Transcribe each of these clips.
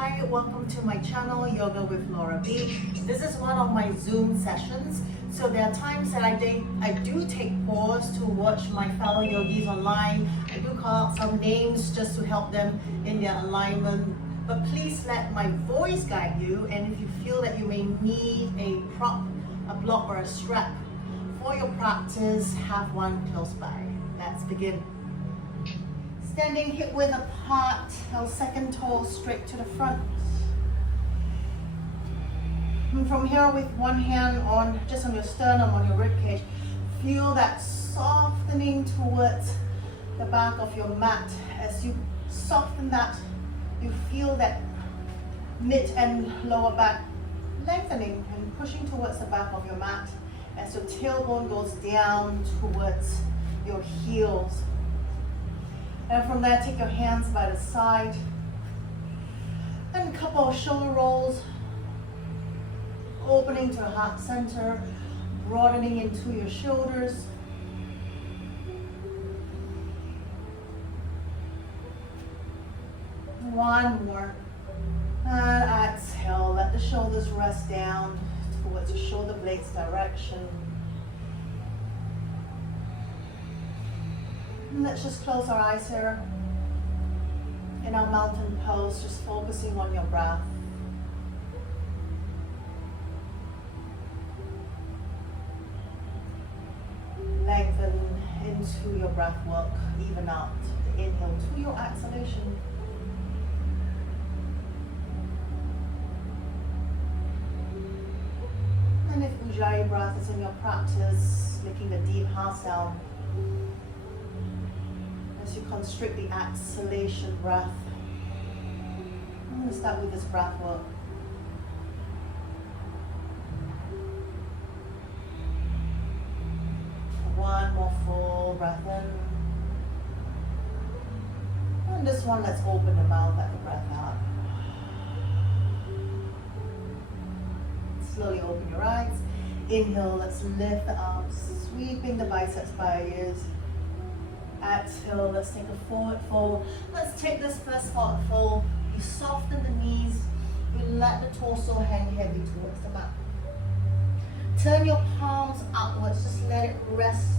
Hi, welcome to my channel, Yoga with Laura B. This is one of my Zoom sessions. So there are times that I do take pause to watch my fellow yogis online. I do call out some names just to help them in their alignment. But please let my voice guide you, and if you feel that you may need a prop, a block or a strap for your practice, have one close by. Let's begin. Standing hip width apart, our second toe straight to the front. And from here, with one hand on just on your sternum, on your rib cage, feel that softening towards the back of your mat. As you soften that, you feel that mid and lower back lengthening and pushing towards the back of your mat as your tailbone goes down towards your heels. And from there, take your hands by the side and a couple of shoulder rolls, opening to the heart center, broadening into your shoulders. One more. And exhale, let the shoulders rest down towards your shoulder blades direction. And let's just close our eyes here in our mountain pose, just focusing on your breath. Lengthen into your breath work, even out the inhale to your exhalation. And if Ujjayi breath is in your practice, making the deep heart sound, as you constrict the exhalation breath. I'm going to start with this breath work. One more full breath in. And this one, let's open the mouth, let the breath out. Slowly open your eyes. Inhale, let's lift the arms, sweeping the biceps by your ears. Exhale, let's take a forward fold. Let's take this first forward fold. You soften the knees. You let the torso hang heavy towards the mat. Turn your palms outwards. Just let it rest.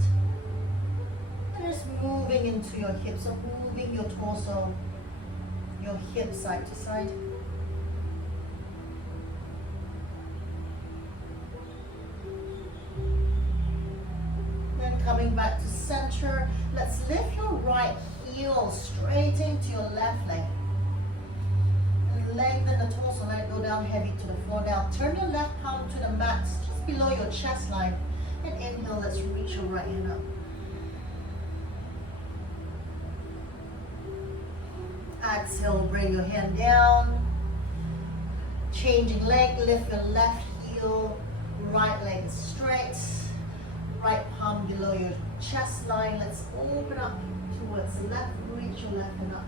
And just moving into your hips. So moving your torso, your hips side to side. Then coming back to center. Let's lift your right heel straight into your left leg. And lengthen the torso, let it go down heavy to the floor. Now turn your left palm to the mat, just below your chest line. And inhale, let's reach your right hand up. Exhale, bring your hand down. Changing leg, lift your left heel, right leg is straight. Right palm below your chest line. Let's open up towards the left, reach your left hand up.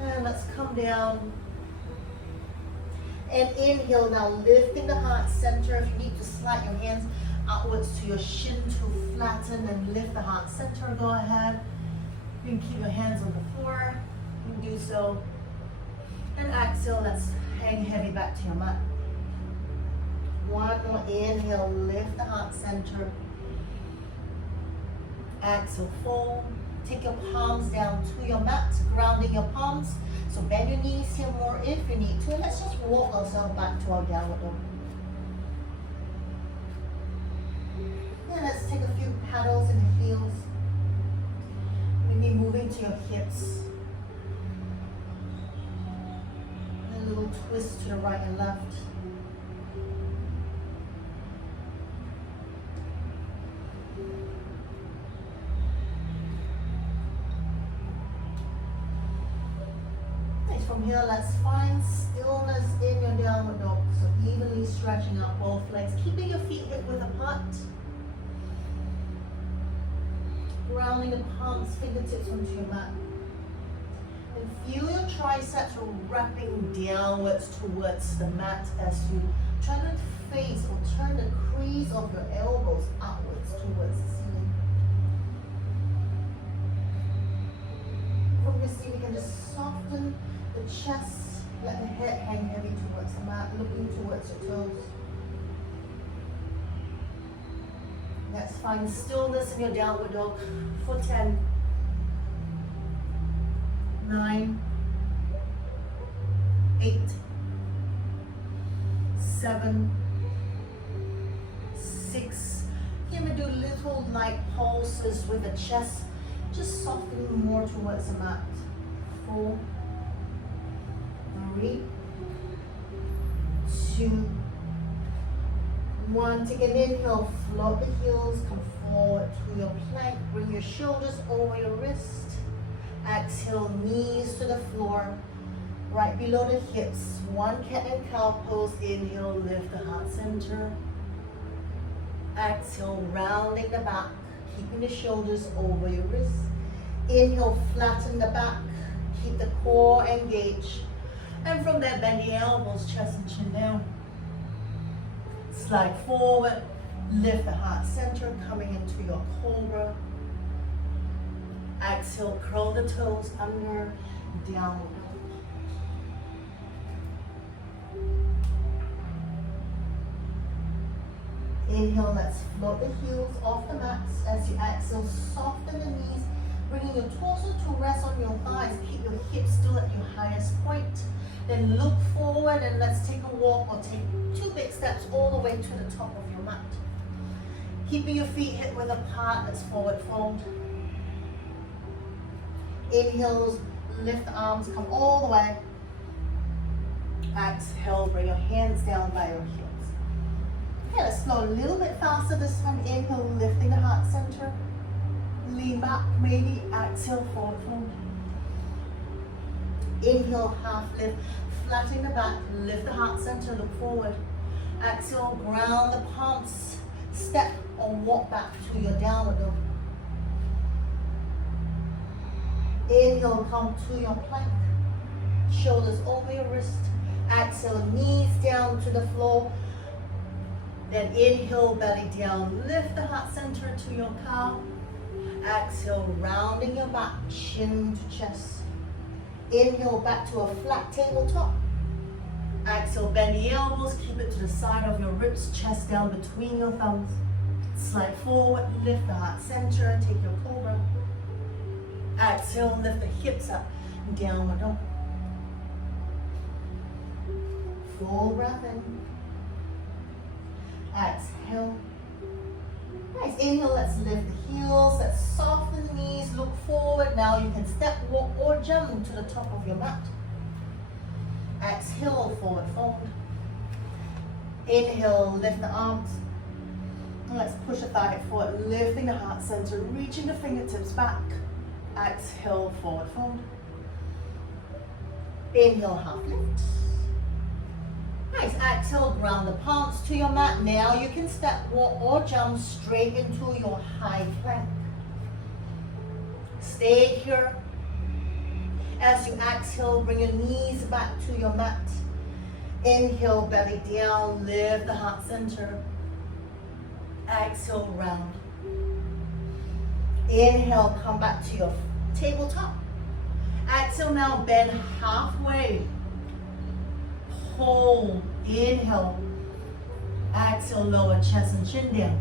And let's come down. And inhale now, lifting the heart center. If you need to slide your hands outwards to your shin to flatten and lift the heart center, go ahead. You can keep your hands on the floor. You can do so. And exhale, let's hang heavy back to your mat. One more inhale, lift the heart center. Exhale, fold. Take your palms down to your mat, grounding your palms. So bend your knees here more if you need to. Let's just walk ourselves back to our downward dog. And let's take a few paddles in the heels. Maybe moving to your hips. And a little twist to the right and left. From here, let's find stillness in your downward dog. So evenly stretching out both legs, keeping your feet hip width apart. Grounding the palms, fingertips onto your mat. And feel your triceps wrapping downwards towards the mat as you try to face or turn the crease of your elbows outwards towards the ceiling. From your seat, you can just soften the chest. Let the head hang heavy towards the mat, looking towards your toes. Let's find stillness in your downward dog for 10, 9, 8, 7, 6. You may do little light pulses with the chest, just softening more towards the mat. 4, 3, 2, 1. Take an inhale, float the heels, come forward to your plank, bring your shoulders over your wrist. Exhale, knees to the floor, right below the hips. 1 cat and cow pose. Inhale, lift the heart center. Exhale, rounding the back, keeping the shoulders over your wrist. Inhale, flatten the back, keep the core engaged. And from there, bend the elbows, chest and chin down. Slide forward, lift the heart center, coming into your cobra. Exhale, curl the toes under, downward dog. Inhale, let's float the heels off the mats. As you exhale, soften the knees, bringing your torso to rest on your thighs. Keep your hips still at your highest point. Then look forward and let's take a walk or take 2 big steps all the way to the top of your mat. Keeping your feet hip width apart, let's forward fold. Inhale, lift the arms, come all the way. Exhale, bring your hands down by your heels. Okay, let's go a little bit faster this time. Inhale, lifting the heart center. Lean back, maybe. Exhale, forward fold. Inhale, half lift, flattening the back, lift the heart center, look forward. Exhale, ground the palms, step or walk back to your downward dog. Inhale, come to your plank, shoulders over your wrist. Exhale, knees down to the floor. Then inhale, belly down, lift the heart center to your cow. Exhale, rounding your back, chin to chest. Inhale, back to a flat tabletop. Exhale, bend the elbows, keep it to the side of your ribs, chest down between your thumbs. Slide forward, lift the heart center, take your cobra. Exhale, lift the hips up, downward dog. Full breath in. Exhale. Nice. Inhale, let's lift the heels, let's soften the knees, look forward. Now you can step, walk, or jump to the top of your mat. Exhale, forward fold. Inhale, lift the arms. And let's push the thigh forward, lifting the heart center, reaching the fingertips back. Exhale, forward fold. Inhale, half lift. Nice. Exhale, ground the palms to your mat. Now you can step, walk, or jump straight into your high plank. Stay here. As you exhale, bring your knees back to your mat. Inhale, belly down, lift the heart center. Exhale, round. Inhale, come back to your tabletop. Exhale, now bend halfway. Hold. Inhale. Exhale, lower chest and chin down.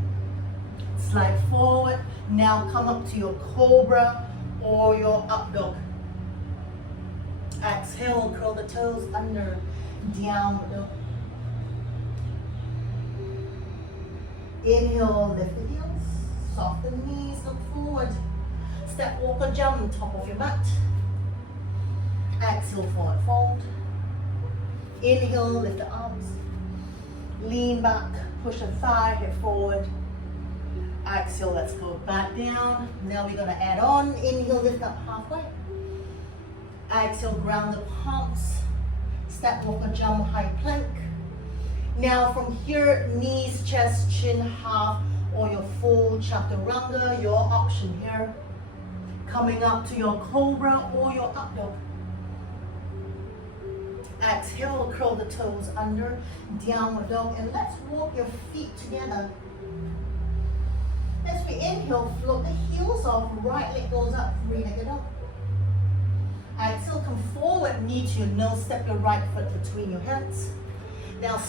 Slide forward. Now come up to your cobra or your up dog. Exhale, curl the toes under, downward dog. Inhale, lift the heels, soften the knees, look forward. Step, walk, or jump, top of your mat. Exhale, forward fold. Inhale, lift the arms. Lean back, push the thigh, hip forward. Exhale, let's go back down. Now we're gonna add on. Inhale, lift up halfway. Exhale, ground the palms. Step, walk, or jump, high plank. Now from here, knees, chest, chin, half, or your full chaturanga, your option here. Coming up to your cobra or your up dog. Exhale, curl the toes under, downward dog, and let's walk your feet together. As we inhale, float the heels off, right leg goes up, three-legged dog. foot knee to your nose, step your right foot between your hands. Now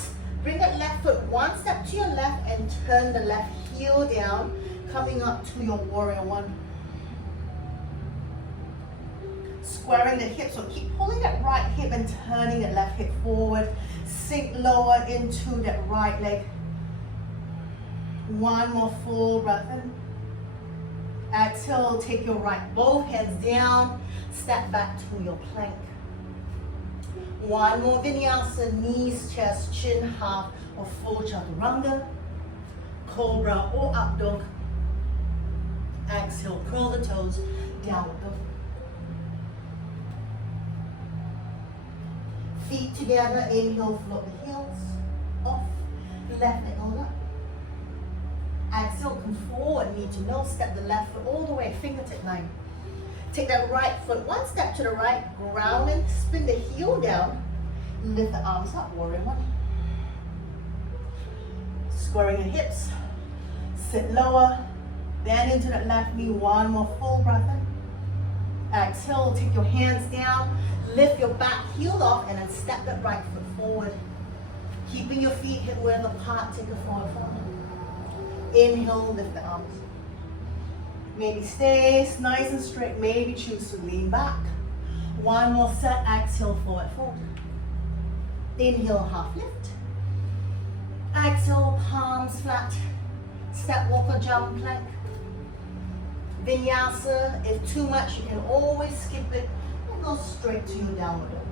bring that left foot one step to your left and turn the left heel down, coming up to your warrior one. Squaring the hips, so keep pulling that right hip and turning that left hip forward. Sink lower into that right leg. One more full breath in. Exhale, take your right, both hands down, step back to your plank. One more vinyasa, knees, chest, chin, half or full chaturanga. Cobra or up dog. Exhale, curl the toes, downward dog. Feet together, inhale, float the heels off, left leg on up. Exhale, come forward, knee to nose, step the left foot all the way, fingertip line. Take that right foot one step to the right, ground and spin the heel down, lift the arms up, warrior one. Squaring the hips, sit lower, bend into that left knee, one more full breath in. Exhale, take your hands down, lift your back heel off and then step that right foot forward. Keeping your feet hip width apart, take a forward fold. Inhale, lift the arms. Maybe stay nice and straight, maybe choose to lean back. One more set, exhale, forward fold. Inhale, half lift. Exhale, palms flat. Step, walk or jump plank. Vinyasa, if too much, you can always skip it and go straight to your downward dog.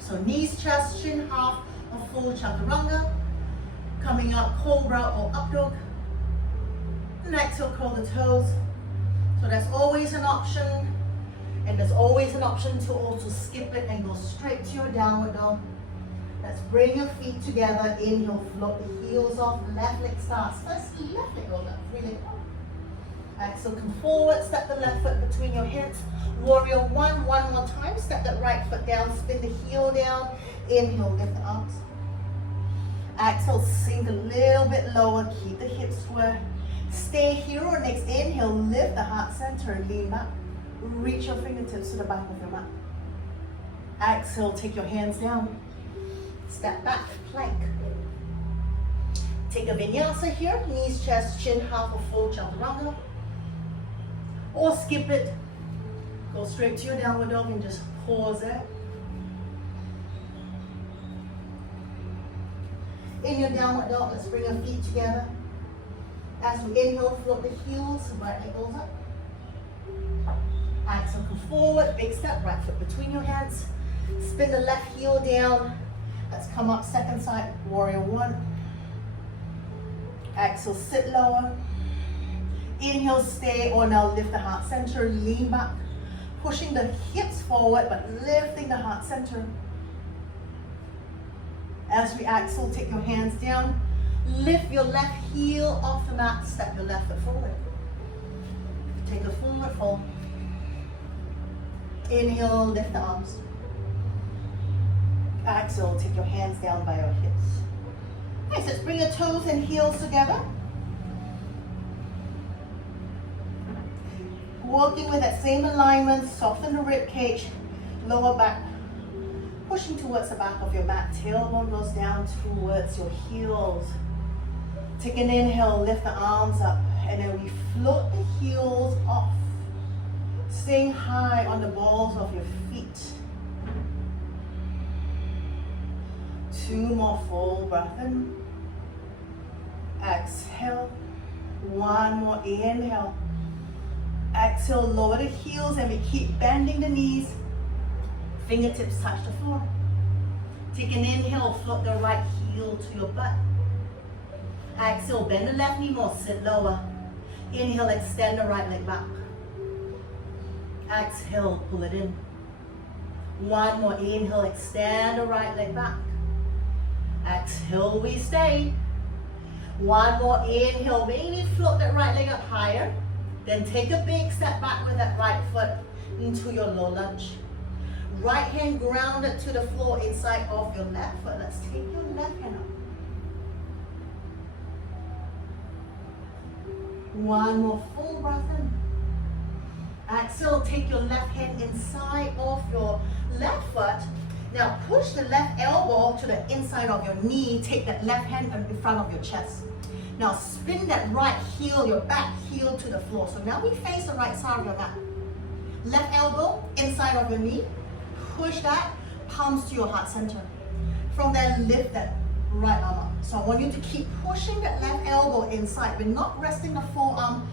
So knees, chest, chin, half, or full chaturanga. Coming up, cobra or up dog. And exhale, curl the toes. So that's always an option. And there's always an option to also skip it and go straight to your downward dog. Let's bring your feet together. Inhale, float the heels off. Left leg starts first. Left leg goes up. Free leg up. Exhale, come forward. Step the left foot between your hands. Warrior one more time. Step that right foot down. Spin the heel down. Inhale, lift the arms. Exhale, sink a little bit lower. Keep the hips square. Stay here or next inhale. Lift the heart center and lean back. Reach your fingertips to the back of your mat. Exhale, take your hands down. Step back, plank. Take a vinyasa here. Knees, chest, chin, half or full chaturanga. Or skip it. Go straight to your downward dog and just pause there. In your downward dog, let's bring our feet together. As we inhale, float the heels, right leg goes up. Exhale, come forward, big step, right foot between your hands. Spin the left heel down. Let's come up second side, warrior one. Exhale, sit lower. Inhale, stay, or now lift the heart center, lean back. Pushing the hips forward, but lifting the heart center. As we exhale, take your hands down. Lift your left heel off the mat, step your left foot forward. Take a forward fold. Inhale, lift the arms. Exhale, take your hands down by your hips. Nice, let's bring your toes and heels together. Working with that same alignment, soften the rib cage, lower back, pushing towards the back of your mat. Tailbone goes down towards your heels. Take an inhale, lift the arms up, and then we float the heels off. Staying high on the balls of your feet. Two more full breath in. Exhale. One more inhale. Exhale, lower the heels and we keep bending the knees. Fingertips touch the floor. Take an inhale, float the right heel to your butt. Exhale, bend the left knee more, sit lower. Inhale, extend the right leg back. Exhale, pull it in. One more inhale, extend the right leg back. Exhale, we stay. One more inhale, maybe float that right leg up higher. Then take a big step back with that right foot into your low lunge. Right hand grounded to the floor inside of your left foot. Let's take your left hand up. One more full breath in. Exhale, take your left hand inside of your left foot. Now push the left elbow to the inside of your knee. Take that left hand in front of your chest. Now spin that right heel, your back heel to the floor. So now we face the right side of your mat. Left elbow inside of your knee. Push that, palms to your heart center. From there, lift that right arm up. So I want you to keep pushing that left elbow inside. We're not resting the forearm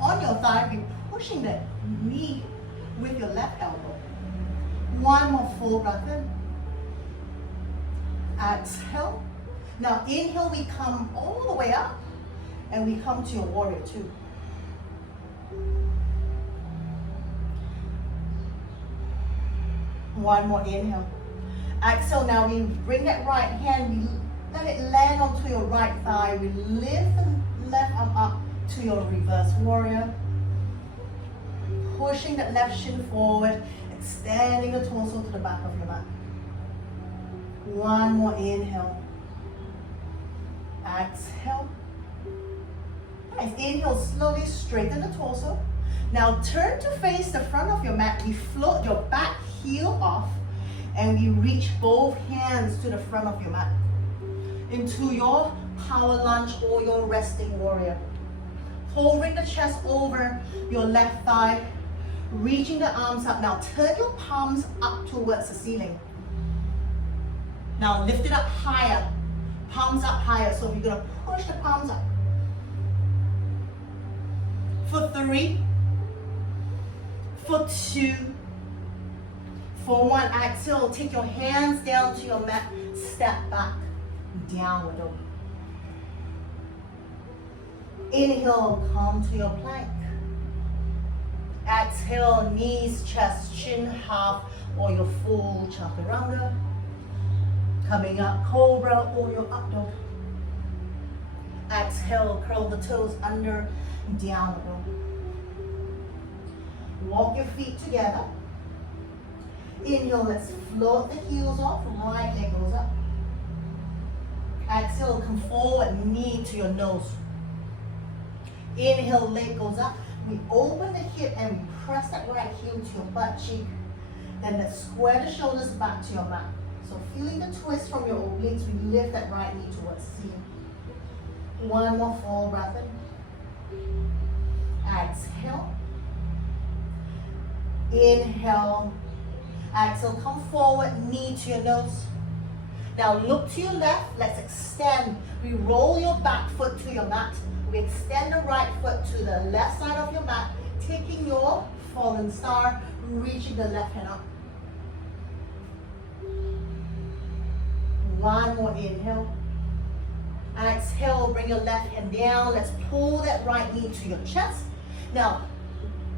on your thigh. We're pushing that knee with your left elbow. One more full breath in. Exhale. Now inhale, we come all the way up and we come to your warrior two. One more inhale. Exhale, now we bring that right hand, we let it land onto your right thigh. We lift the left arm up to your reverse warrior. Pushing that left shin forward, extending the torso to the back of your mat. One more inhale. Exhale. Nice. Inhale, slowly straighten the torso. Now turn to face the front of your mat. We float your back heel off and we reach both hands to the front of your mat into your power lunge or your resting warrior. Hovering the chest over your left thigh, reaching the arms up. Now turn your palms up towards the ceiling. Now lift it up higher, palms up higher. So you're going to push the palms up. For 3, for 2, for 1. Exhale, take your hands down to your mat, step back, downward dog. Inhale, come to your plank. Exhale, knees, chest, chin, half, or your full chaturanga. Coming up, cobra or your up dog. Exhale, curl the toes under, downward dog. Walk your feet together. Inhale, let's float the heels off, right leg goes up. Exhale, come forward, knee to your nose. Inhale, leg goes up. We open the hip and we press that right heel to your butt cheek. Then let's square the shoulders back to your mat. So feeling the twist from your obliques, we lift that right knee towards the ceiling. One more full breath in. Exhale. Inhale. Exhale, come forward, knee to your nose. Now look to your left, let's extend. We roll your back foot to your mat. We extend the right foot to the left side of your mat, taking your fallen star, reaching the left hand up. One more inhale. Exhale, bring your left hand down. Let's pull that right knee to your chest. Now,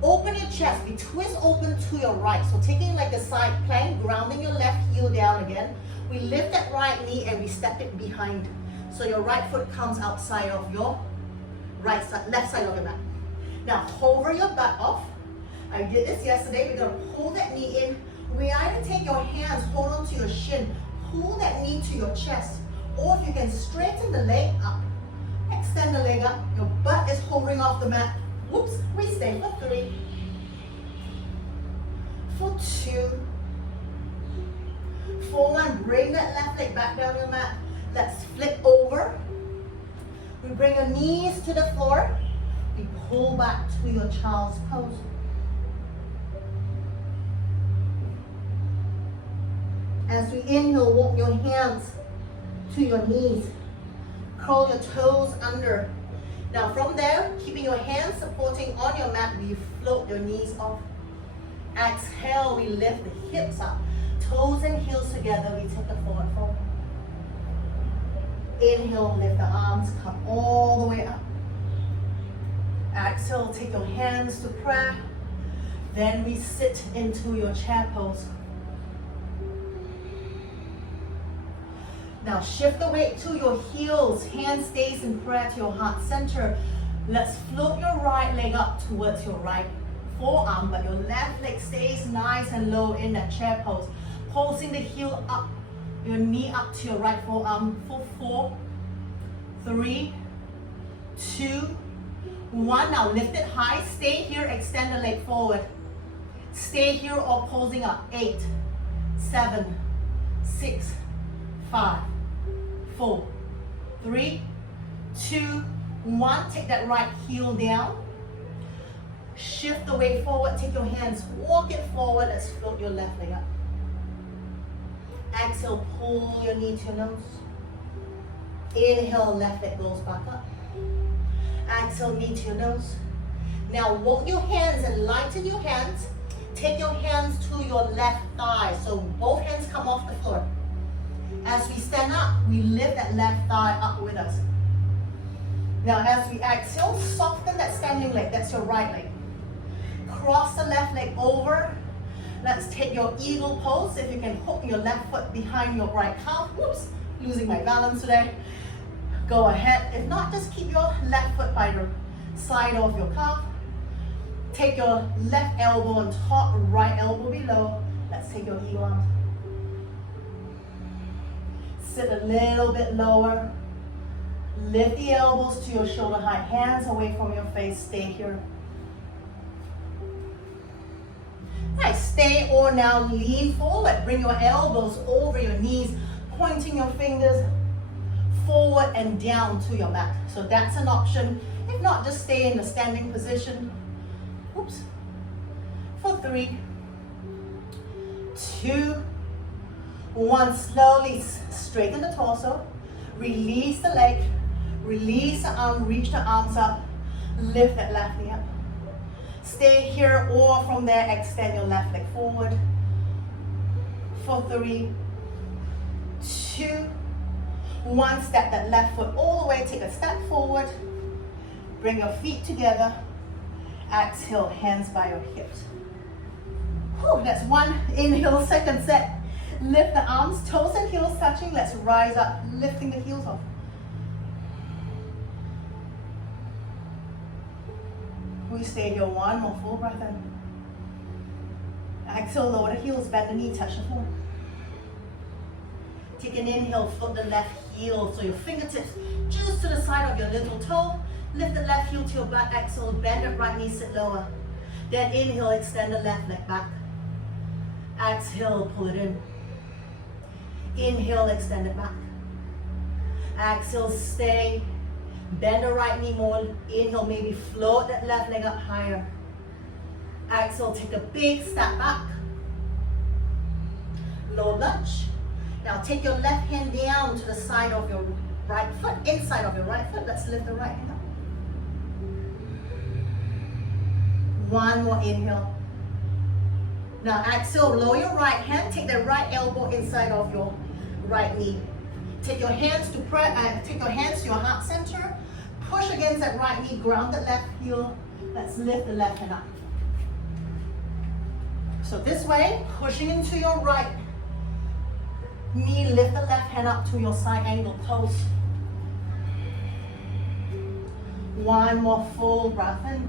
open your chest. We twist open to your right. So taking like a side plank, grounding your left heel down again. We lift that right knee and we step it behind. So your right foot comes outside of your right side, left side of your mat. Now hover your butt off. I did this yesterday. We're going to pull that knee in. We either take your hands, hold on to your shin, pull that knee to your chest, or if you can straighten the leg up, extend the leg up. Your butt is hovering off the mat. Whoops, we stay for 3, for 2, for 1. Bring that left leg back down your mat. Let's flip over. We bring your knees to the floor. We pull back to your child's pose. As we inhale, walk your hands to your knees. Curl your toes under. Now from there, keeping your hands supporting on your mat, we float your knees off. Exhale, we lift the hips up. Toes and heels together, we take a forward fold. Inhale, lift the arms, come all the way up. Exhale, take your hands to prayer. Then we sit into your chair pose. Now shift the weight to your heels. Hand stays in prayer to your heart center. Let's float your right leg up towards your right forearm, but your left leg stays nice and low in that chair pose. Pulsing the heel up, your knee up to your right forearm for 4, 3, 2, 1. Now lift it high. Stay here. Extend the leg forward. Stay here or posing up. 8, 7, 6, 5, 4, 3, 2, 1. Take that right heel down. Shift the weight forward. Take your hands, walk it forward. Let's float your left leg up. Exhale, pull your knee to your nose. Inhale, left leg goes back up. Exhale, knee to your nose. Now walk your hands and lighten your hands. Take your hands to your left thigh. So both hands come off the floor. As we stand up, we lift that left thigh up with us. Now as we exhale, soften that standing leg. That's your right leg. Cross the left leg over. Let's take your eagle pose. If you can hook your left foot behind your right calf. Whoops, losing my balance today. Go ahead. If not, just keep your left foot by the side of your calf. Take your left elbow on top, right elbow below. Let's take your eagle arms. Sit a little bit lower. Lift the elbows to your shoulder height. Hands away from your face. Stay here. Nice. Stay or now lean forward. Bring your elbows over your knees, pointing your fingers forward and down to your mat. So that's an option. If not, just stay in the standing position. Oops. For 3, 2, 1. Slowly straighten the torso. Release the leg. Release the arm. Reach the arms up. Lift that left knee up. Stay here or from there, extend your left leg forward. For 3, 2, 1. Step that left foot all the way. Take a step forward. Bring your feet together. Exhale, hands by your hips. Whew, that's 1 inhale, second set. Lift the arms, toes and heels touching. Let's rise up, lifting the heels off. We stay here, 1 more full breath in. Exhale, lower the heels, bend the knee, touch the floor. Take an inhale, float the left heel so your fingertips just to the side of your little toe. Lift the left heel to your butt. Exhale, bend the right knee, sit lower. Then inhale, extend the left leg back. Exhale, pull it in. Inhale, extend it back. Exhale, stay. Bend the right knee more. Inhale, maybe float that left leg up higher. Exhale, take a big step back. Low lunge. Now take your left hand down to the side of your right foot, inside of your right foot. Let's lift the right hand up. 1 more inhale. Now exhale, lower your right hand. Take the right elbow inside of your right knee. Take your hands to your heart center. Push against that right knee. Ground the left heel. Let's lift the left hand up. So this way, pushing into your right knee. Lift the left hand up to your side angle pose. 1 more full breath in.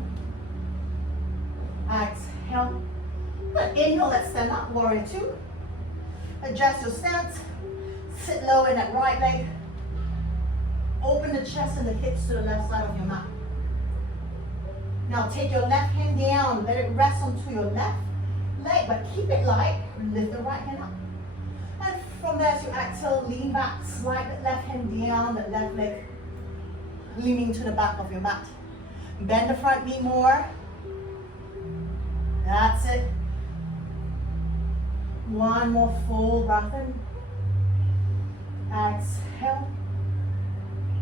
Exhale. Inhale, let's stand up, warrior 2. Adjust your stance. Sit low in that right leg. Open the chest and the hips to the left side of your mat. Now take your left hand down. Let it rest onto your left leg, but keep it light. Lift the right hand up. And from there, as you exhale, lean back. Slide the left hand down, the left leg leaning to the back of your mat. Bend the front knee more. That's it. 1 more full breath in. Exhale.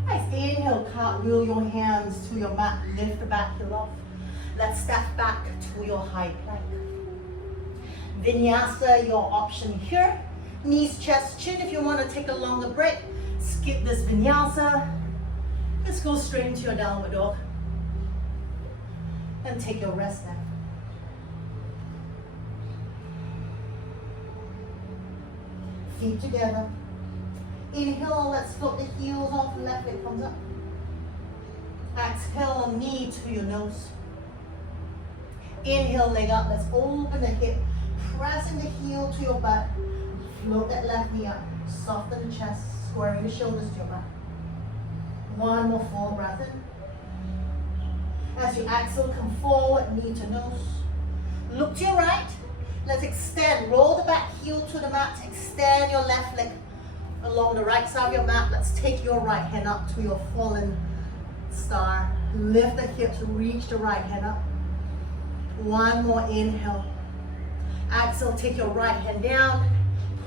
Nice. Inhale, cartwheel your hands to your mat. Lift the back heel off. Let's step back to your high plank. Vinyasa, your option here. Knees, chest, chin. If you want to take a longer break, skip this vinyasa. Let's go straight into your downward dog. And take your rest now. Feet together. Inhale, let's float the heels off, left leg comes up. Exhale, knee to your nose. Inhale, leg up, let's open the hip. Pressing the heel to your butt. Float that left knee up. Soften the chest, squaring the shoulders to your back. 1 more full breath in. As you exhale, come forward, knee to nose. Look to your right. Let's extend. Roll the back heel to the mat. Extend your left leg along the right side of your mat. Let's take your right hand up to your fallen star. Lift the hips, reach the right hand up. One more inhale. Exhale, take your right hand down.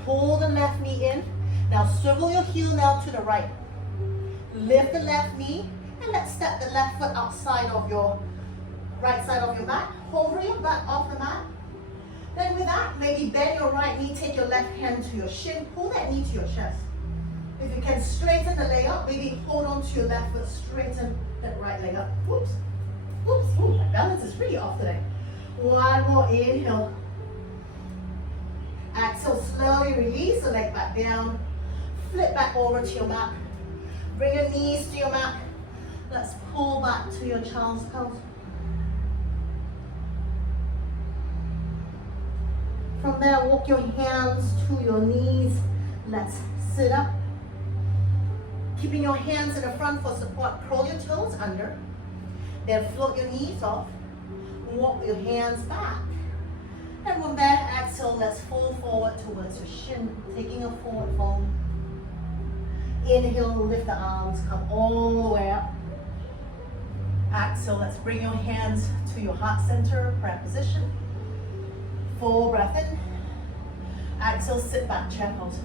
Pull the left knee in. Now swivel your heel now to the right. Lift the left knee and let's step the left foot outside of your right side of your mat. Hover your butt off the mat. Then with that, maybe bend your right knee, take your left hand to your shin, pull that knee to your chest. If you can straighten the leg up, maybe hold on to your left foot, straighten that right leg up. Whoops, whoops, ooh, my balance is really off today. One more inhale. Exhale, slowly release the leg back down. Flip back over to your mat. Bring your knees to your mat. Let's pull back to your child's pose. From there, walk your hands to your knees. Let's sit up. Keeping your hands in the front for support. Curl your toes under. Then float your knees off. Walk your hands back. And from there, exhale, let's fold forward towards your shin, taking a forward fold. Inhale, lift the arms, come all the way up. Exhale, let's bring your hands to your heart center, prayer position. Full breath in. Exhale, sit back, chair pose.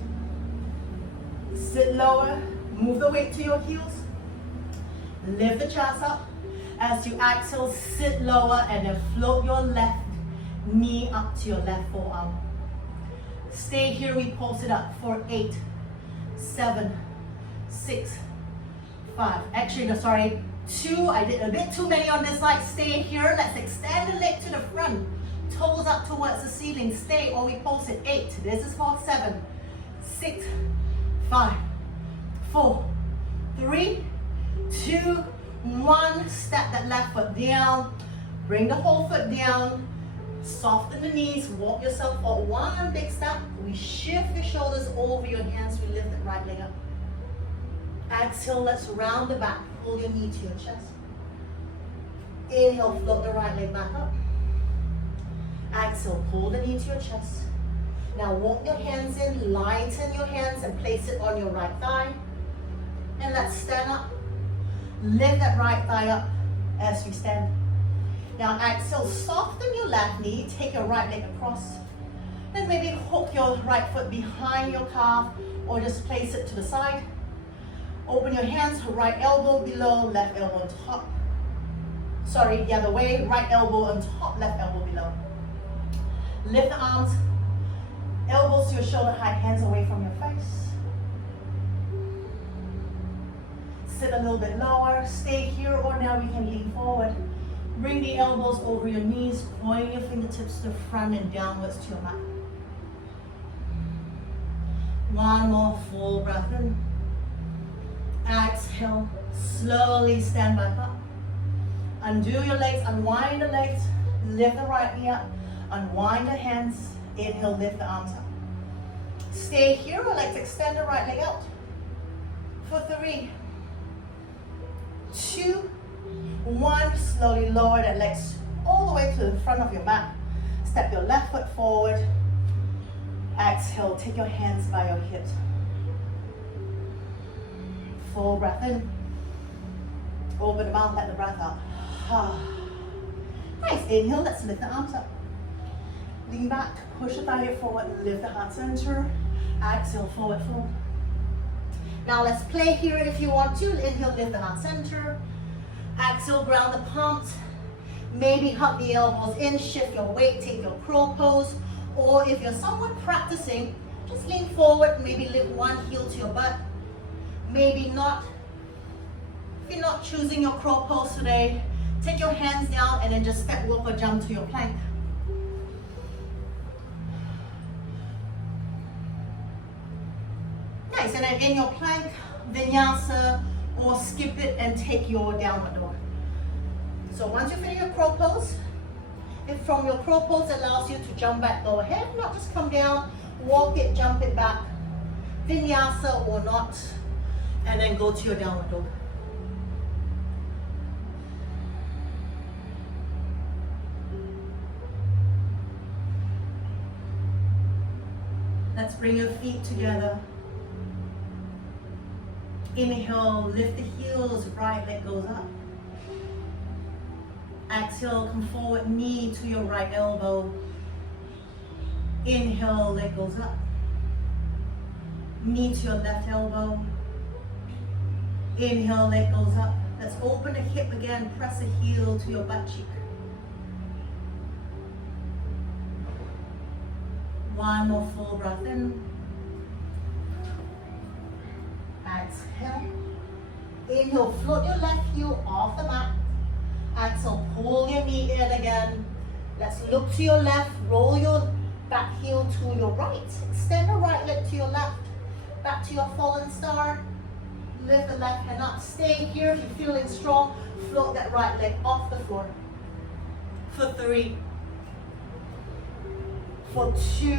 Sit lower, move the weight to your heels. Lift the chest up. As you exhale, sit lower and then float your left knee up to your left forearm. Stay here, we pulse it up for 8, 7, 6, 5. Actually, no, sorry, 2. I did a bit too many on this side. Stay here. Let's extend the leg to the front. Toes up towards the ceiling. Stay or we pulse it. 8. This is for 7, 6, 5, 4, 3, 2, 1. Step that left foot down. Bring the whole foot down. Soften the knees, walk yourself for one big step. We shift your shoulders over your hands. We lift the right leg up. Exhale, let's round the back. Pull your knee to your chest. Inhale, float the right leg back up. Exhale, pull the knee to your chest. Now walk your hands in, lighten your hands and place it on your right thigh. And let's stand up. Lift that right thigh up as we stand. Now exhale, soften your left knee, take your right leg across. Then maybe hook your right foot behind your calf or just place it to the side. Open your hands, right elbow below, left elbow on top. Sorry, the other way, right elbow on top, left elbow below. Lift the arms, elbows to your shoulder height, hands away from your face. Sit a little bit lower, stay here, or now we can lean forward. Bring the elbows over your knees, point your fingertips to the front and downwards to your mat. One more full breath in. Exhale, slowly stand back up. Undo your legs, unwind the legs, lift the right knee up, unwind the hands, inhale, lift the arms up. Stay here, or let's extend the right leg out. For 3, 2, 1, slowly lower the legs all the way to the front of your mat. Step your left foot forward. Exhale, take your hands by your hips. Full breath in. Open the mouth, let the breath out. Nice, inhale, let's lift the arms up. Lean back, push the thigh forward, lift the heart center. Exhale, forward fold. Now let's play here if you want to. Inhale, lift the heart center. Exhale, ground the palms. Maybe hug the elbows in, shift your weight, take your crow pose. Or if you're someone practicing, just lean forward, maybe lift one heel to your butt. Maybe not. If you're not choosing your crow pose today, take your hands down and then just step, walk, or jump to your plank. Nice, and then in your plank, vinyasa, or skip it and take your downward dog. So once you finish your crow pose, if from your crow pose allows you to jump back, go ahead, not just come down, walk it, jump it back, vinyasa or not, and then go to your downward dog. Let's bring your feet together. Inhale, lift the heels, right leg goes up. Exhale, come forward, knee to your right elbow. Inhale, leg goes up. Knee to your left elbow. Inhale, leg goes up. Let's open the hip again, press the heel to your butt cheek. One more full breath in. Exhale. Inhale, float your left heel off the mat. Exhale, pull your knee in again. Let's look to your left, roll your back heel to your right. Extend the right leg to your left. Back to your fallen star. Lift the left hand up. Stay here if you're feeling strong. Float that right leg off the floor. For 3. For 2.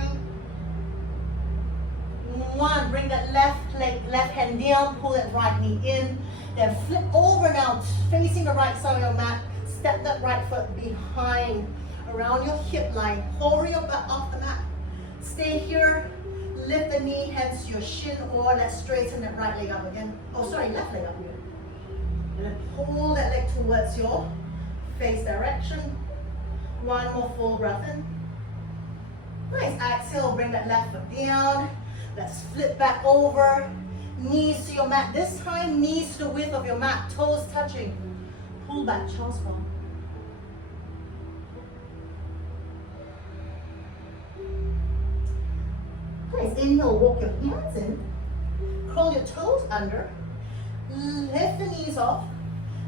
1. Bring that left leg, left hand down. Pull that right knee in. Then flip over now, facing the right side of your mat. Step that right foot behind, around your hip line. Hover your butt off the mat. Stay here. Lift the knee, hands to your shin, or let's straighten that right leg up again. Oh, sorry, left leg up here. And then pull that leg towards your face direction. One more full breath in. Nice. Exhale, bring that left foot down. Let's flip back over. Knees to your mat. This time, knees to the width of your mat, toes touching. Pull back, child's pose. Nice. Inhale, walk your hands in. Curl your toes under. Lift the knees off.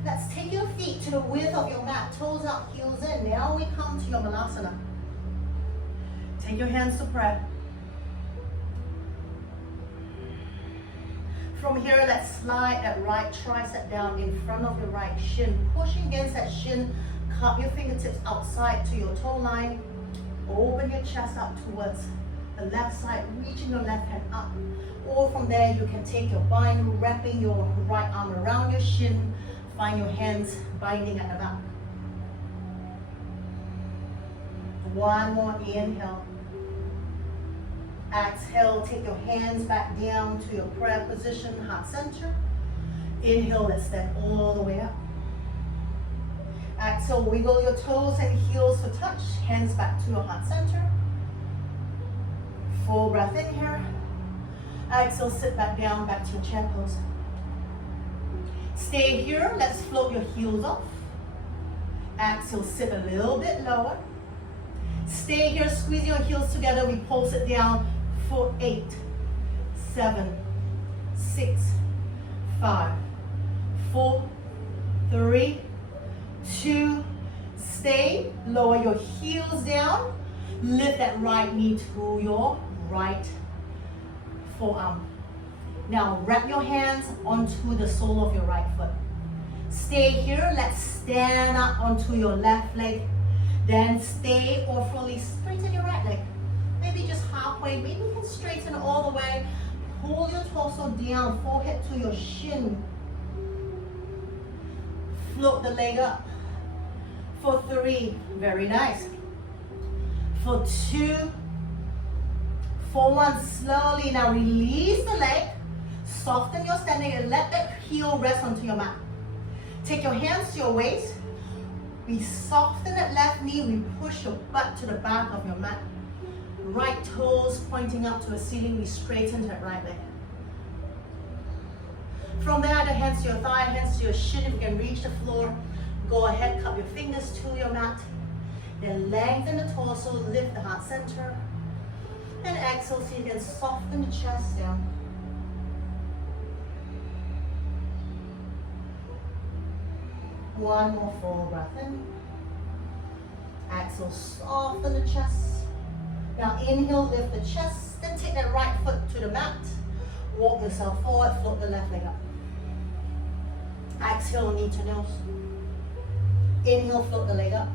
Let's take your feet to the width of your mat. Toes out, heels in. Now we come to your malasana. Take your hands to prayer. From here, let's slide that right tricep down in front of your right shin. Pushing against that shin. Cup your fingertips outside to your toe line. Open your chest up towards the left side, reaching your left hand up. Or from there, you can take your bind, wrapping your right arm around your shin. Find your hands binding at the back. One more inhale. Exhale, take your hands back down to your prayer position, heart center. Inhale, let's stand all the way up. Exhale, wiggle your toes and heels to touch. Hands back to your heart center. Full breath in here. Exhale, sit back down, back to your chair pose. Stay here, let's float your heels off. Exhale, sit a little bit lower. Stay here, squeeze your heels together. We pulse it down for 8, 7, 6, 5, 4, 3, 2. Stay. Lower your heels down. Lift that right knee to your right forearm. Now wrap your hands onto the sole of your right foot. Stay here. Let's stand up onto your left leg. Then stay or fully straighten your right leg. Maybe just halfway. Maybe you can straighten all the way. Pull your torso down, forehead to your shin. Float the leg up. For 3, very nice. For 2, for 1, slowly. Now release the leg. Soften your standing and let that heel rest onto your mat. Take your hands to your waist. We soften that left knee. We push your butt to the back of your mat. Right toes pointing up to the ceiling. We straighten that right leg. From there, the hands to your thigh, hands to your shin. If you can reach the floor, go ahead, cup your fingers to your mat. Then lengthen the torso, lift the heart center. And exhale so you can soften the chest down. One more full breath in. Exhale, soften the chest. Now inhale, lift the chest. Then take that right foot to the mat. Walk yourself forward, float the left leg up. Exhale, knee to nose. Inhale, float the leg up.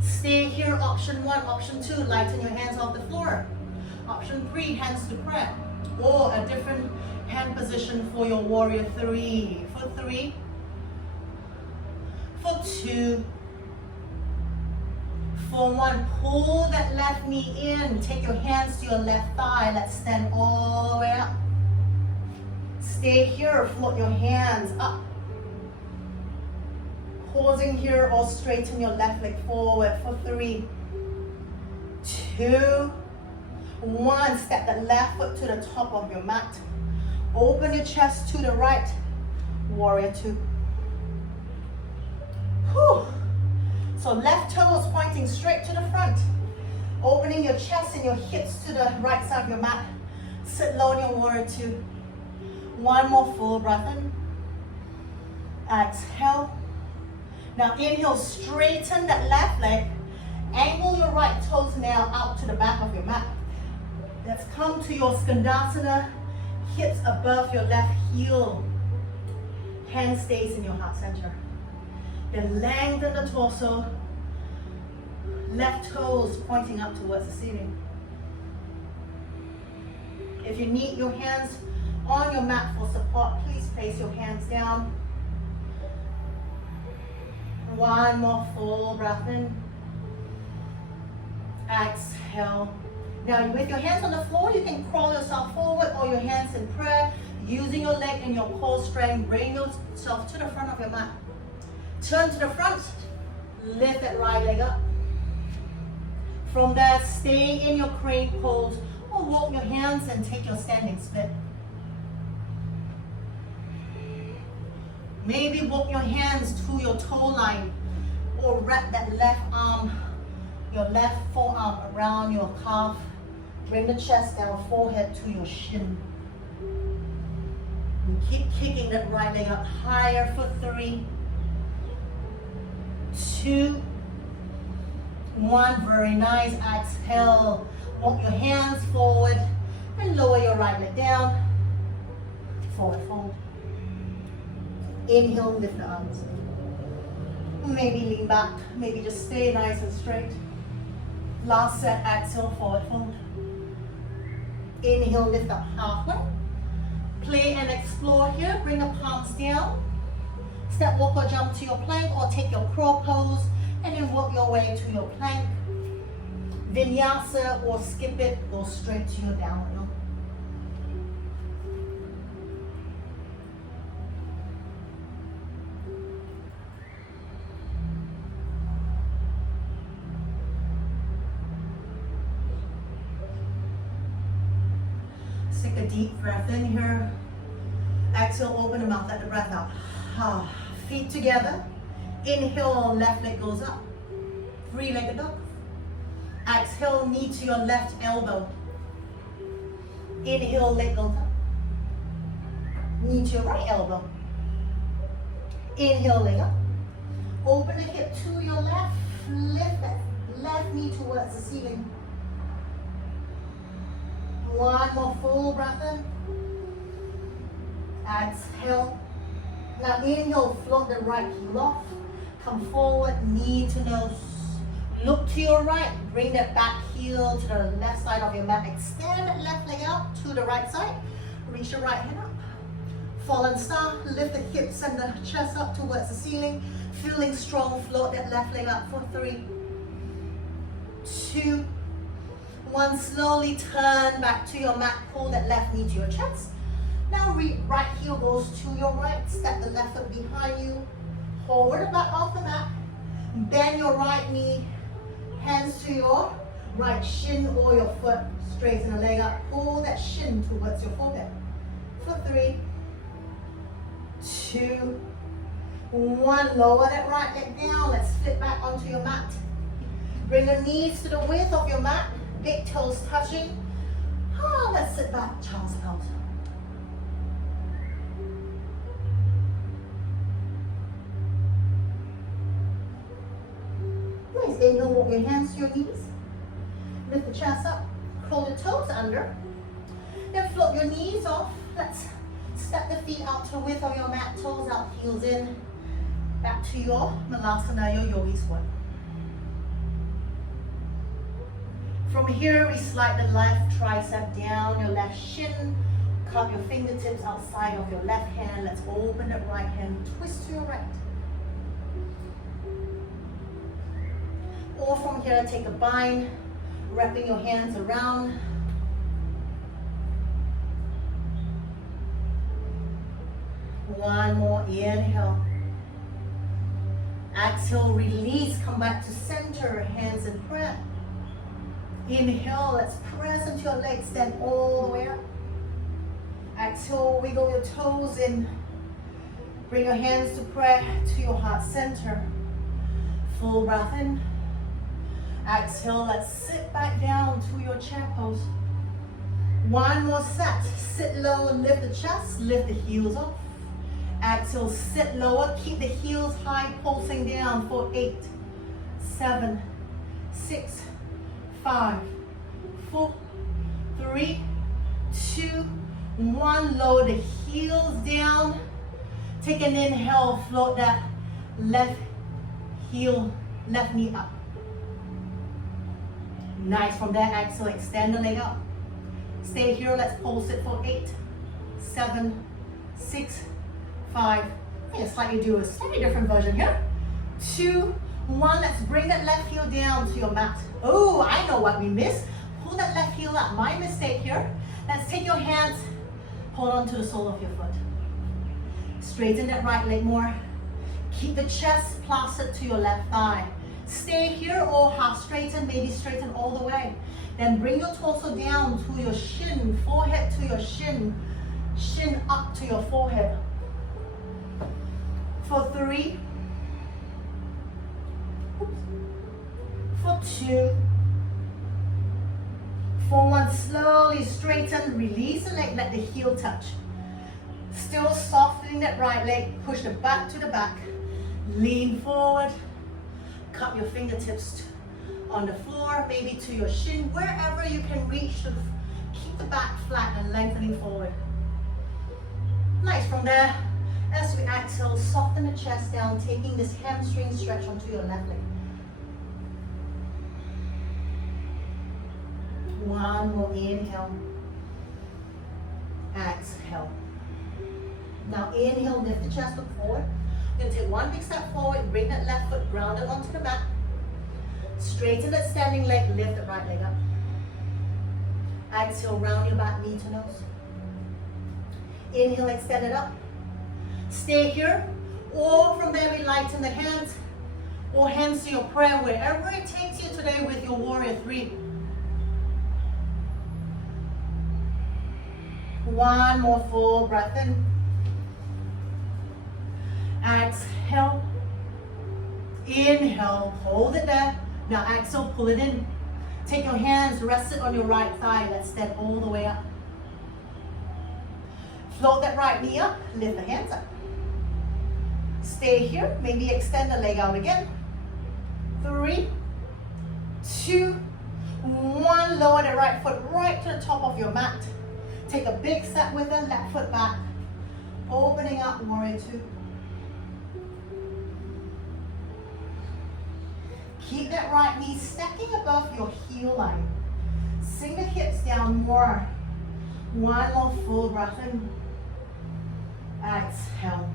Stay here, option 1. Option 2, lighten your hands off the floor. Option 3, hands to prayer. Or a different hand position for your warrior 3. For 3. For 2. For one, pull that left knee in. Take your hands to your left thigh. Let's stand all the way up. Stay here, float your hands up. Pausing here or straighten your left leg forward for 3, 2, 1. Step that left foot to the top of your mat. Open your chest to the right. Warrior 2. Whew. So left toes pointing straight to the front. Opening your chest and your hips to the right side of your mat. Sit low in your warrior 2. One more full breath in. Exhale. Now inhale, straighten that left leg. Angle your right toes now out to the back of your mat. Let's come to your Skandasana. Hips above your left heel. Hand stays in your heart center. Then lengthen the torso. Left toes pointing up towards the ceiling. If you need your hands on your mat for support, please place your hands down. One more full breath in. Exhale. Now with your hands on the floor, you can crawl yourself forward or your hands in prayer. Using your leg and your core strength, bring yourself to the front of your mat. Turn to the front, lift that right leg up. From there, stay in your crane pose or walk your hands and take your standing split. Maybe walk your hands to your toe line or wrap that left arm, your left forearm around your calf. Bring the chest down, forehead to your shin. And keep kicking that right leg up higher for 3, 2, 1. Very nice. Exhale. Walk your hands forward and lower your right leg down. Forward fold. Inhale, lift the arms. Maybe lean back. Maybe just stay nice and straight. Last set. Exhale, forward fold. Inhale, lift up halfway. Play and explore here. Bring the palms down. Step, walk or jump to your plank or take your crow pose and then work your way to your plank. Vinyasa or skip it, go straight to your downward dog. Take a deep breath in here. Exhale, open the mouth, let the breath out. Feet together. Inhale, left leg goes up. 3-legged dog. Exhale, knee to your left elbow. Inhale, leg goes up. Knee to your right elbow. Inhale, leg up. Open the hip to your left. Lift that left knee towards the ceiling. One more full breath in. Exhale. Now inhale, float the right heel off. Come forward, knee to nose. Look to your right. Bring that back heel to the left side of your mat. Extend that left leg out to the right side. Reach your right hand up. Fallen star. Lift the hips and the chest up towards the ceiling. Feeling strong, float that left leg up for 3, 2, 1. Slowly turn back to your mat. Pull that left knee to your chest. Now right heel goes to your right. Step the left foot behind you. Forward the back off the mat. Bend your right knee. Hands to your right shin or your foot. Straighten the leg up. Pull that shin towards your forehead. For 3, 2, 1. Lower that right leg down. Let's flip back onto your mat. Bring the knees to the width of your mat. Big toes touching. Let's sit back. Child's pose. Nice. Inhale, walk your hands to your knees. Lift the chest up. Curl your toes under. Then float your knees off. Let's step the feet out to the width of your mat. Toes out, heels in. Back to your Malasana, your yogi squat. From here, we slide the left tricep down, your left shin. Cup your fingertips outside of your left hand. Let's open the right hand. Twist to your right. Or from here, take a bind, wrapping your hands around. One more, inhale. Exhale, release, come back to center, hands in prayer. Inhale, let's press into your legs, stand all the way up. Exhale, wiggle your toes in. Bring your hands to prayer, to your heart center. Full breath in. Exhale, let's sit back down to your chair pose. One more set. Sit low and lift the chest, lift the heels off. Exhale, sit lower, keep the heels high, pulsing down for 8, 7, 6, 5, 4, 3, 2, 1. Lower the heels down. Take an inhale, float that left heel, left knee up. Nice. From there, exhale, extend the leg up. Stay here, let's pulse it for 8, 7, 6, 5. I'm going to slightly do a slightly different version here. 2, 1. Let's bring that left heel down to your mat. Oh, I know what we missed. Pull that left heel up. My mistake here. Let's take your hands, hold on to the sole of your foot. Straighten that right leg more. Keep the chest plastered to your left thigh. Stay here or half straighten, maybe straighten all the way. Then bring your torso down to your shin, forehead to your shin, shin up to your forehead. For 3, for 2, for 1, slowly straighten, release the leg, let the heel touch. Still softening that right leg, push the butt to the back, lean forward, cup your fingertips on the floor, maybe to your shin, wherever you can reach to keep the back flat and lengthening forward. Nice. From there, as we exhale, soften the chest down, taking this hamstring stretch onto your left leg. One more inhale. Exhale. Now inhale, lift the chest, look forward. You're going to take one big step forward, bring that left foot grounded onto the mat. Straighten that standing leg, lift the right leg up. Exhale, round your back, knee to nose. Inhale, extend it up. Stay here, or from there we lighten the hands, or hands to your prayer, wherever it takes you today with your warrior 3. One more full breath in. Exhale. Inhale, hold it there. Now exhale, pull it in. Take your hands, rest it on your right thigh. Let's stand all the way up. Float that right knee up, lift the hands up. Stay here, maybe extend the leg out again. 3, 2, 1. Lower the right foot right to the top of your mat. Take a big step with the left foot back. Opening up, warrior 2. Keep that right knee stacking above your heel line. Sink the hips down more. One more full breath in. Exhale.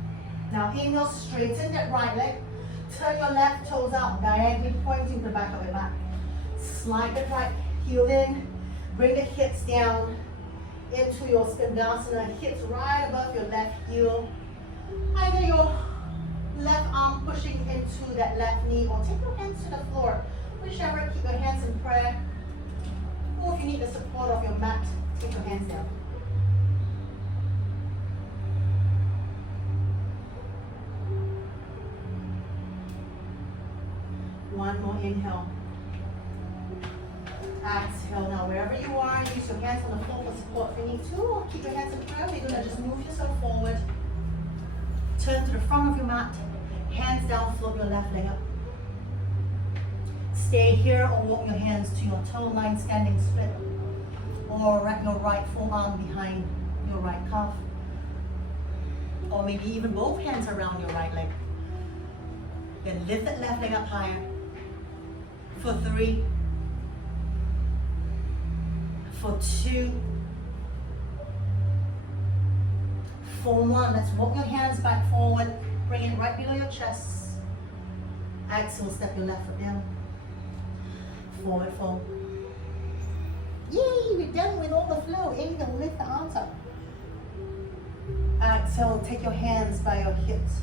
Now inhale, straighten that right leg. Turn your left toes out, diagonally pointing to the back of your mat. Slide the right heel in. Bring the hips down into your skandasana. Hips right above your left heel. Either your left arm pushing into that left knee, or take your hands to the floor. Whichever, keep your hands in prayer. Or if you need the support of your mat, take your hands down. One more inhale. Exhale. Now wherever you are, use your hands on the floor for support if you need to, or keep your hands in prayer. You're going to just move yourself forward. Turn to the front of your mat. Hands down, float your left leg up. Stay here or walk your hands to your toe line, standing split. Or wrap your right forearm behind your right calf. Or maybe even both hands around your right leg. Then lift that left leg up higher. For 3, for 2, for 1. Let's walk your hands back forward. Bring it right below your chest. Exhale, step your left foot down. forward fold. Yay, we're done with all the flow. Inhale, lift the arms up. Exhale, take your hands by your hips.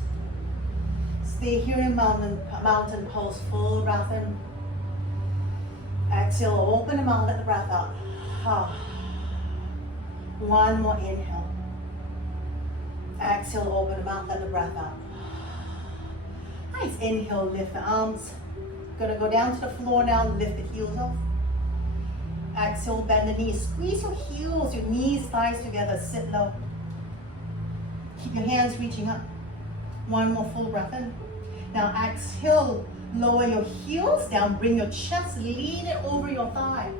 Stay here in mountain pose, full breath in. Exhale, open the mouth, let the breath out. One more inhale. Exhale, open the mouth, let the breath out. Nice, inhale, lift the arms. Gonna go down to the floor now, lift the heels off. Exhale, bend the knees. Squeeze your heels, your knees, thighs together, sit low. Keep your hands reaching up. One more full breath in. Now exhale, lower your heels down, bring your chest, lean it over your thigh.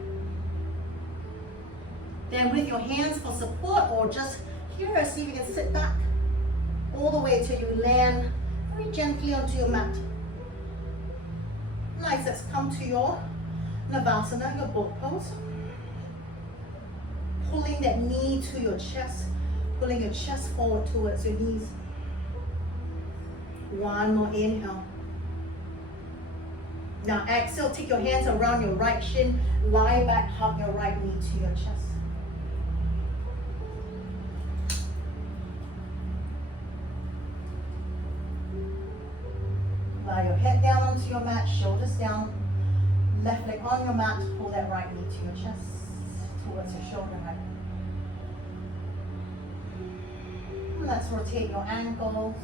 Then with your hands for support or just here, see if you can sit back all the way till you land very gently onto your mat. Nice, let's come to your Navasana, your boat pose. Pulling that knee to your chest, pulling your chest forward towards your knees. One more inhale. Now exhale, take your hands around your right shin, lie back, hug your right knee to your chest. Lie your head down onto your mat, shoulders down, left leg on your mat, pull that right knee to your chest, towards your shoulder height. Let's rotate your ankles,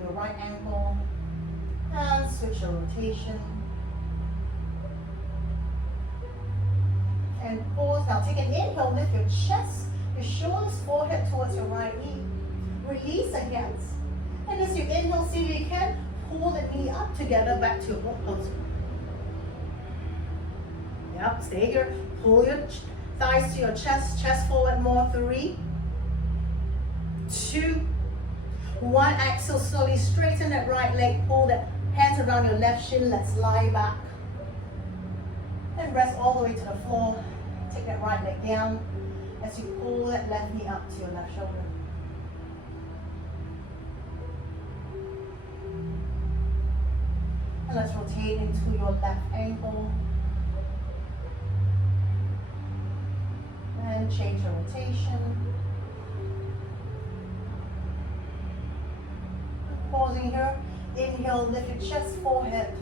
your right ankle, and switch your rotation. And pause. Now take an inhale, lift your chest, your shoulders, forehead towards your right knee. Release the hands. And as you inhale, see if you can, pull the knee up together back to your boat pose. Yep, stay here. Pull your thighs to your chest, chest forward more. 3, 2, 1. Exhale, slowly straighten that right leg, pull that hands around your left shin. Let's lie back. And rest all the way to the floor. Take that right leg down as you pull that left knee up to your left shoulder. And let's rotate into your left ankle. And change your rotation. Pausing here. Inhale, lift your chest, forehead,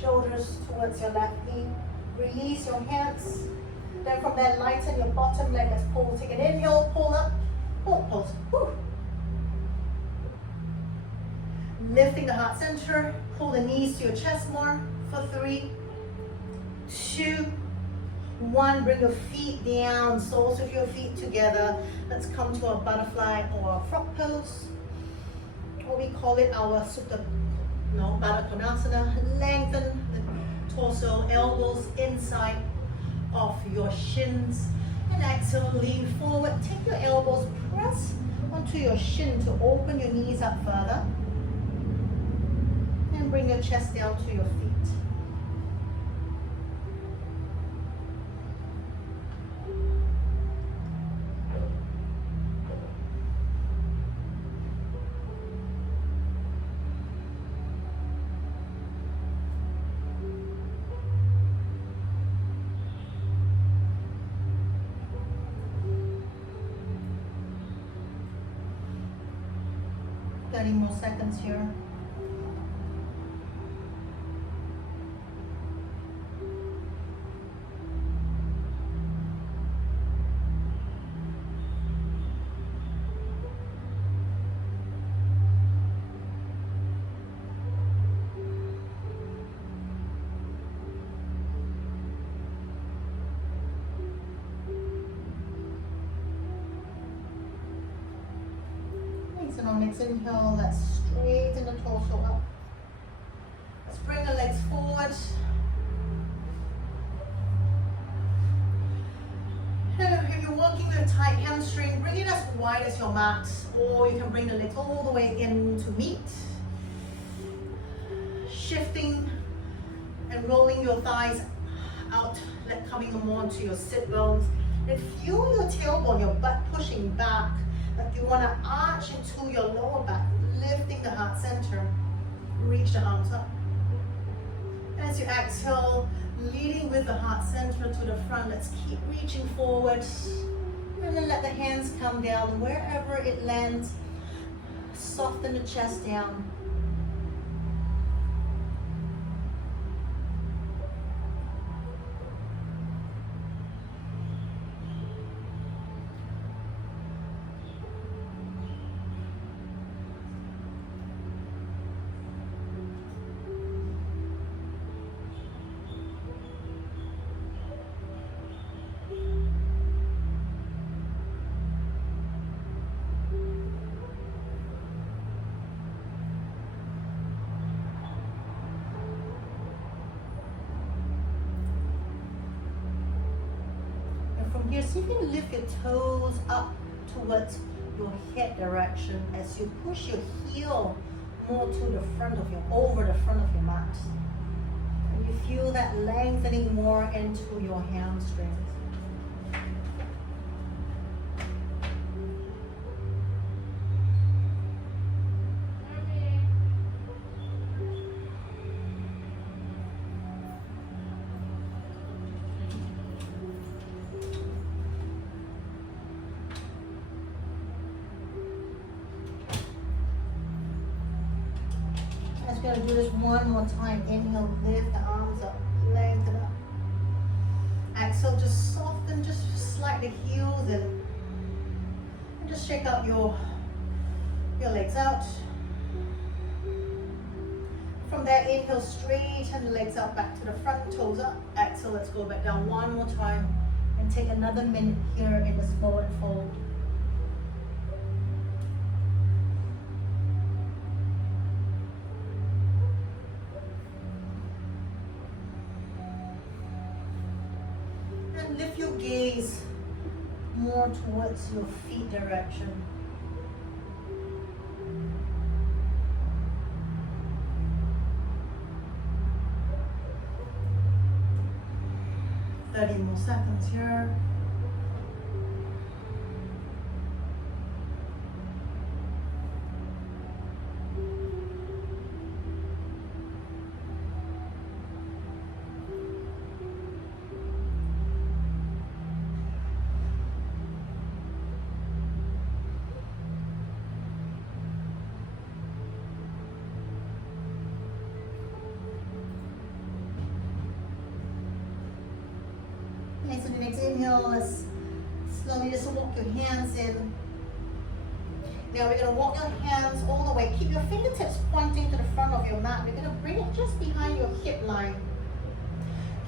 shoulders towards your left knee. Release your hands. Then from that, lighten your bottom leg. Let's pull. Take an inhale, pull up, pull, pose. Woo. Lifting the heart center. Pull the knees to your chest more for 3, 2, 1. Bring your feet down, soles of your feet together. Let's come to a butterfly or a frog pose. Or we call it our Baddha Konasana. Lengthen the torso, elbows inside of your shins. And exhale, lean forward. Take your elbows, press onto your shin to open your knees up further. And bring your chest down to your feet. More seconds here. And on next inhale, let's straighten the torso up. Let's bring the legs forward. And if you're working with tight hamstring, bring it as wide as your mat, or you can bring the legs all the way in to meet. Shifting and rolling your thighs out, coming more onto your sit bones. And feel your tailbone, your butt pushing back. But you want to arch into your lower back, lifting the heart center. Reach the arms up. As you exhale, leading with the heart center to the front, let's keep reaching forward. And then let the hands come down wherever it lands. Soften the chest down. From here, see if you can lift your toes up towards your head direction as you push your heel more to the front of your, over the front of your mat. And you feel that lengthening more into your hamstrings. We're going to do this one more time. Inhale, lift the arms up, lengthen up. Exhale, just soften, just slide the heels in. And just shake out your legs out. From there, inhale, straighten the legs out back to the front, toes up. Exhale, let's go back down one more time. And take another minute here in this forward fold. Lift your gaze more towards your feet direction. Thirty more seconds here. Okay, so the next inhale, let's slowly just walk your hands in. Now we're going to walk your hands all the way. Keep your fingertips pointing to the front of your mat. We're going to bring it just behind your hip line.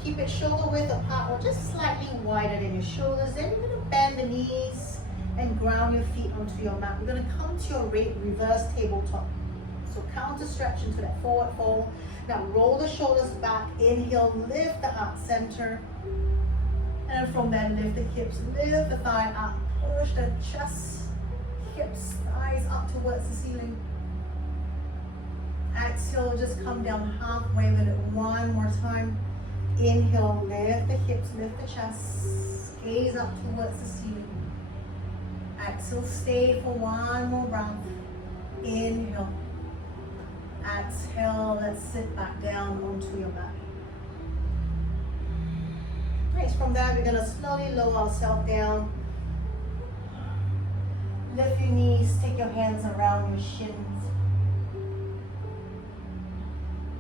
Keep it shoulder width apart or just slightly wider than your shoulders. Then you're going to bend the knees and ground your feet onto your mat. We're going to come to your reverse tabletop. So counter stretch into that forward fold. Now roll the shoulders back. Inhale, lift the heart center. And from there, lift the hips, lift the thigh up, push the chest, hips, thighs up towards the ceiling. Exhale, just come down halfway with it one more time. Inhale, lift the hips, lift the chest, gaze up towards the ceiling. Exhale, stay for one more breath. Inhale. Exhale, let's sit back down onto your back. Next, from there, we're going to slowly lower ourselves down. Lift your knees, take your hands around your shins.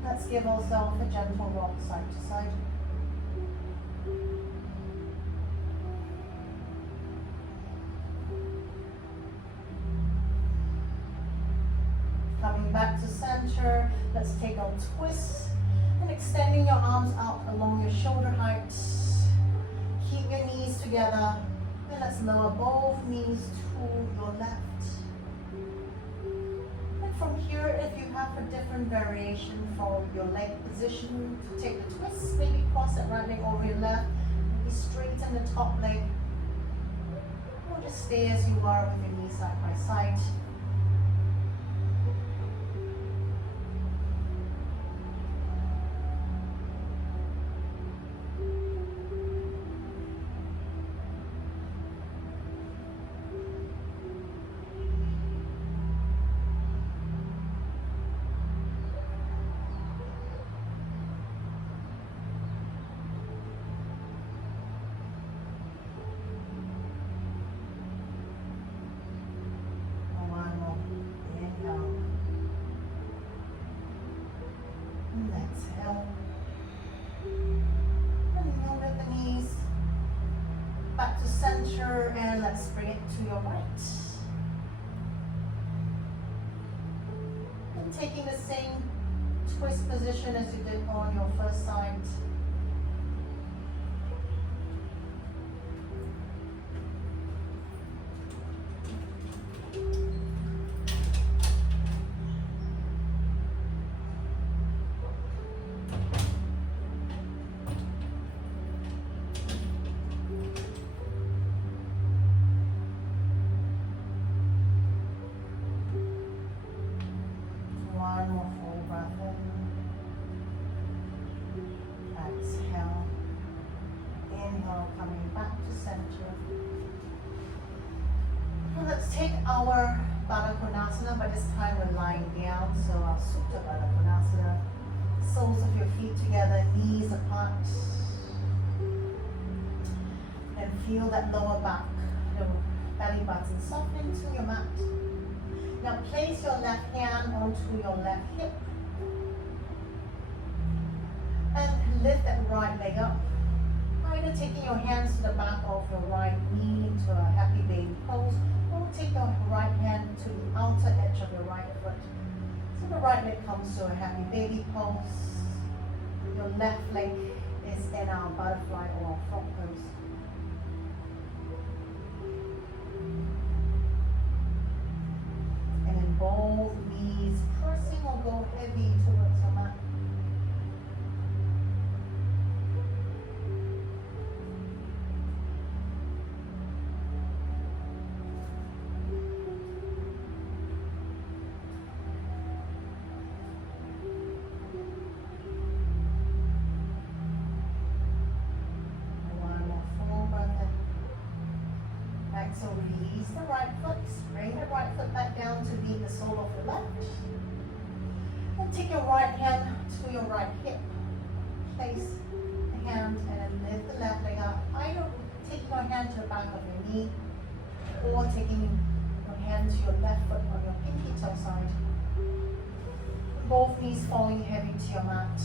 Let's give ourselves a gentle rock side to side. Coming back to center, let's take our twist and extending your arms out along your shoulder height. Keep your knees together and let's lower both knees to your left. And from here, if you have a different variation for your leg position, to take the twist, maybe cross that right leg over your left, maybe straighten the top leg, or just stay as you are with your knees side by side. to center, and let's bring it to your right. And taking the same twist position as you did on your first side. One more full breath in. Exhale. Inhale, coming back to center. And let's take our Baddha Konasana, but this time we're lying down, so our Supta Baddha Konasana. Soles of your feet together, knees apart. And feel that lower back, the belly button soften into your mat. Now place your left hand onto your left hip. And lift that right leg up. Either taking your hands to the back of your right knee into a happy baby pose, or take your right hand to the outer edge of your right foot. So the right leg comes to a happy baby pose. Your left leg is in our butterfly or frog pose. And then both knees pressing or go heavy towards your mat. So release the right foot, bring the right foot back down to meet the sole of your left. And take your right hand to your right hip. Place the hand and then lift the left leg up. Either taking your hand to the back of your knee or taking your hand to your left foot on your pinky toe side. Both knees falling heavy to your mat.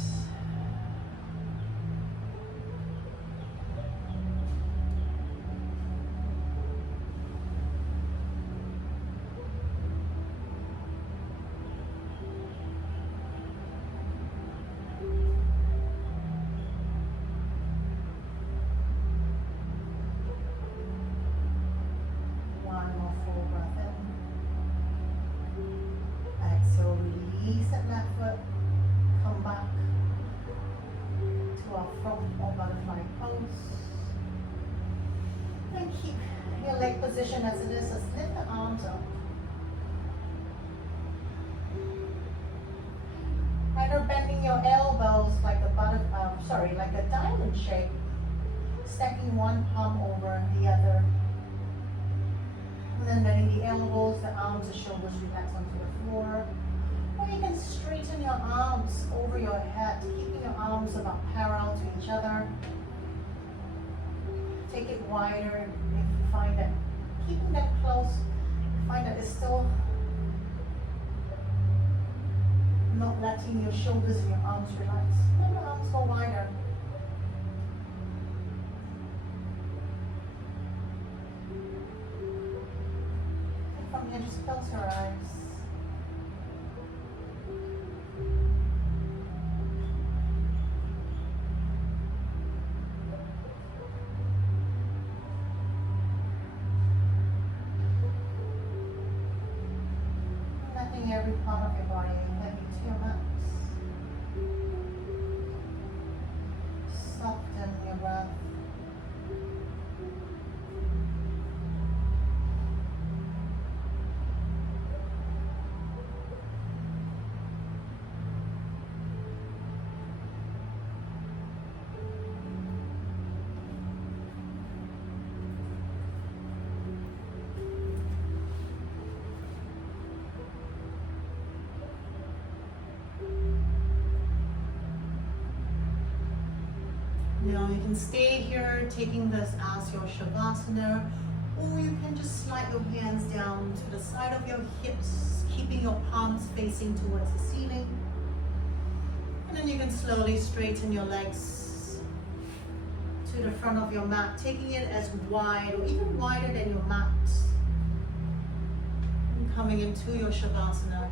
Release that left foot, come back to our front or butterfly pose. And keep your leg position as it is, just lift the arms up. Either bending your elbows like like a diamond shape, stacking one palm over the other. And then bending the elbows, the arms, the shoulders relax onto the floor. Or you can straighten your arms over your head, keeping your arms about parallel to each other. Take it wider if you find that keeping that close, you find that it's still not letting your shoulders and your arms relax. Let your arms go wider. And from here, just close your eyes. Every part of your body heavy to your mat. Soften your breath. Now you can stay here taking this as your Shavasana, or you can just slide your hands down to the side of your hips, keeping your palms facing towards the ceiling. And then you can slowly straighten your legs to to the front of your mat, taking it as wide or even wider than your mat. And coming into your Shavasana.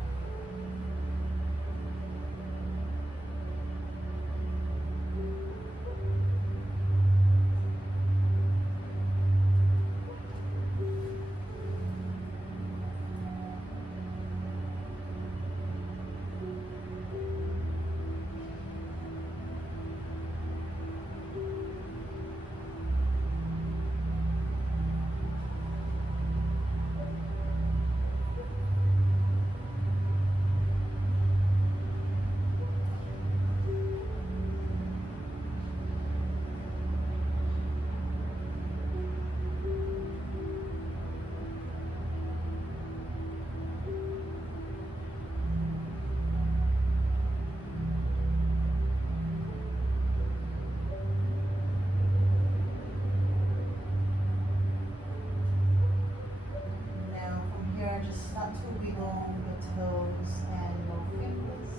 Just start to wiggle your toes and your fingers.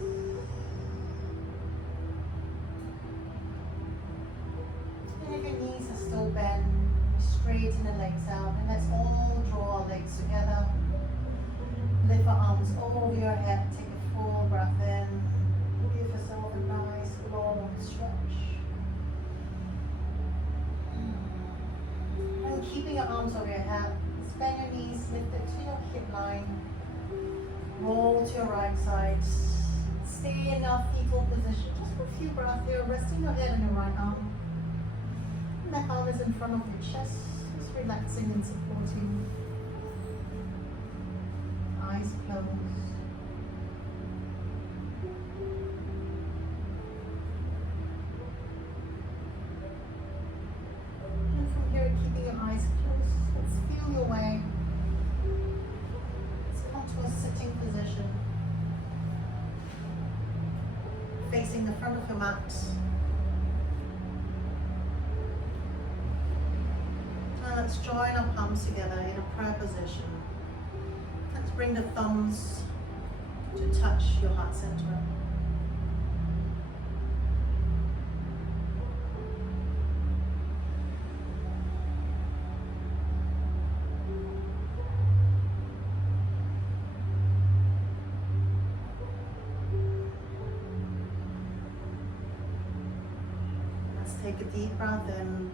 And if your knees are still bent, straighten the legs out, and let's all draw our legs together. Lift our arms over your head, take a full breath in. Give yourself a nice long stretch. And keeping your arms over your head, bend your knees, lift it to your hip line. Roll to your right side. Stay in our fetal position just for a few breaths here, resting your head on your right arm. And the arm is in front of your chest, just relaxing and supporting. Eyes closed. And from here, keeping your eyes closed, let's feel your way. Let's come to a sitting position. Facing the front of your mat. Now let's join our palms together in a prayer position. Let's bring the thumbs to touch your heart center. Take a deep breath in.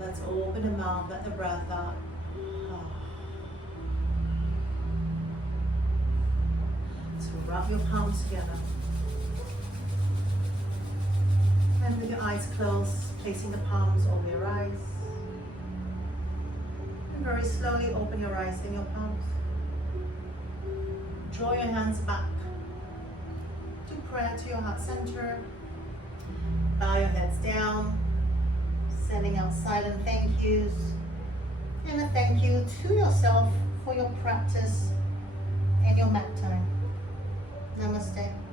Let's open the mouth, let the breath out. So rub your palms together. And with your eyes closed, placing the palms over your eyes. And very slowly open your eyes in your palms. Draw your hands back to prayer to your heart center. Bow your heads down, sending out silent thank yous, and a thank you to yourself for your practice and your mat time. Namaste.